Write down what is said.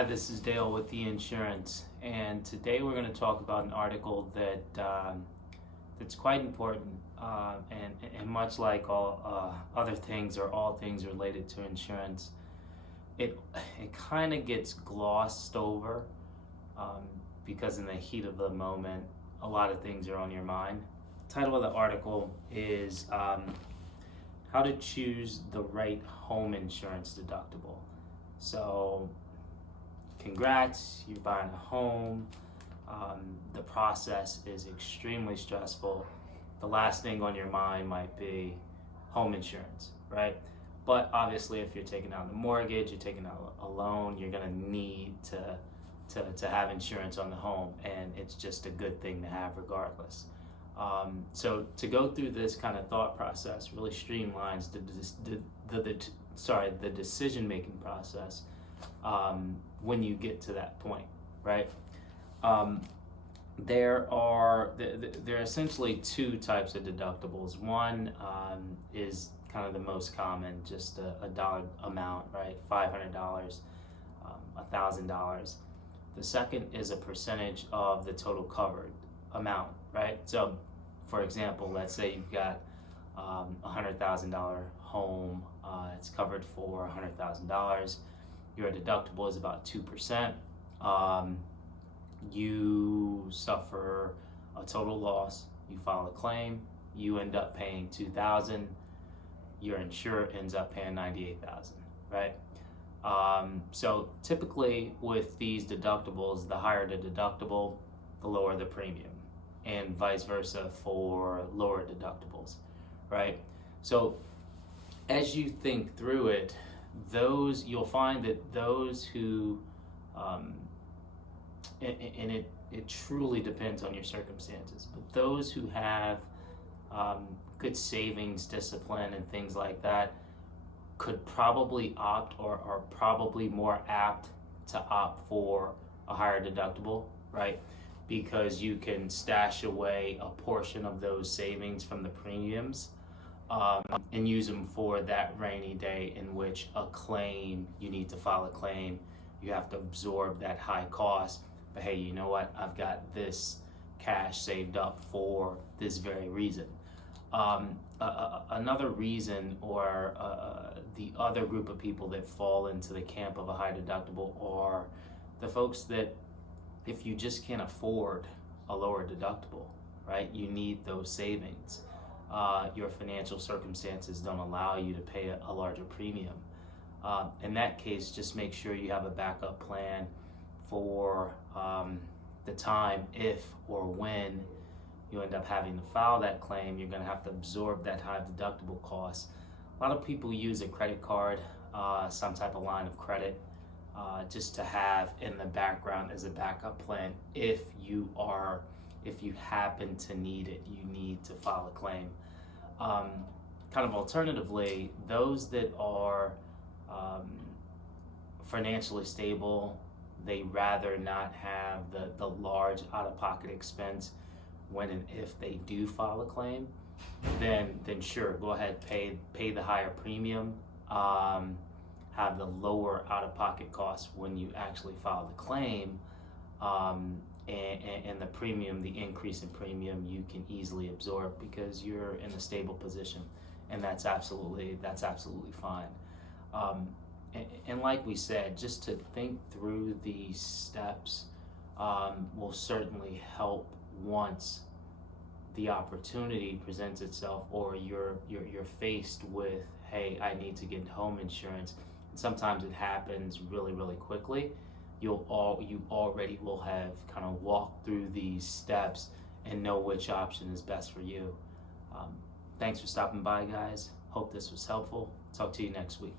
Hi, this is Dale with The Insurance, and today we're going to talk about an article that's quite important, and much like all other things or all things related to insurance, it kind of gets glossed over because in the heat of the moment, a lot of things are on your mind. The title of the article is How to Choose the Right Home Insurance Deductible. So, congrats, you're buying a home. The process is extremely stressful. The last thing on your mind might be home insurance, right? But obviously, if you're taking out a mortgage, you're taking out a loan, you're gonna need to have insurance on the home, and it's just a good thing to have regardless. So to go through this kind of thought process really streamlines the decision-making process when you get to that point, right? There are essentially two types of deductibles. One is kind of the most common, just a dollar amount, right? $500, $1,000. The second is a percentage of the total covered amount, right? So, for example, let's say you've got a $100,000 home. It's covered for $100,000. Your deductible is about 2%. You suffer a total loss. You file a claim. You end up paying $2,000. Your insurer ends up paying $98,000, right? So typically with these deductibles, the higher the deductible, the lower the premium, and vice versa for lower deductibles, right? So as you think through it, you'll find that those who, and it truly depends on your circumstances, but those who have good savings discipline and things like that could probably opt or are probably more apt to opt for a higher deductible, right? Because you can stash away a portion of those savings from the premiums and use them for that rainy day in which you need to file a claim, you have to absorb that high cost, but hey, you know what, I've got this cash saved up for this very reason. Another reason, or the other group of people that fall into the camp of a high deductible, are the folks that, if you just can't afford a lower deductible, right, you need those savings. Your financial circumstances don't allow you to pay a larger premium. In that case, just make sure you have a backup plan for the time if or when you end up having to file that claim. You're going to have to absorb that high deductible cost. A lot of people use a credit card, some type of line of credit, just to have in the background as a backup plan if you happen to need it, you need to file a claim. Kind of alternatively, those that are financially stable, they rather not have the large out-of-pocket expense when and if they do file a claim, then sure, go ahead, pay the higher premium, have the lower out-of-pocket costs when you actually file the claim, and the premium, the increase in premium, you can easily absorb because you're in a stable position, and that's absolutely fine. And like we said, just to think through these steps will certainly help once the opportunity presents itself, or you're faced with, hey, I need to get home insurance. And sometimes it happens really, really quickly. You already will have kind of walked through these steps and know which option is best for you. Thanks for stopping by, guys. Hope this was helpful. Talk to you next week.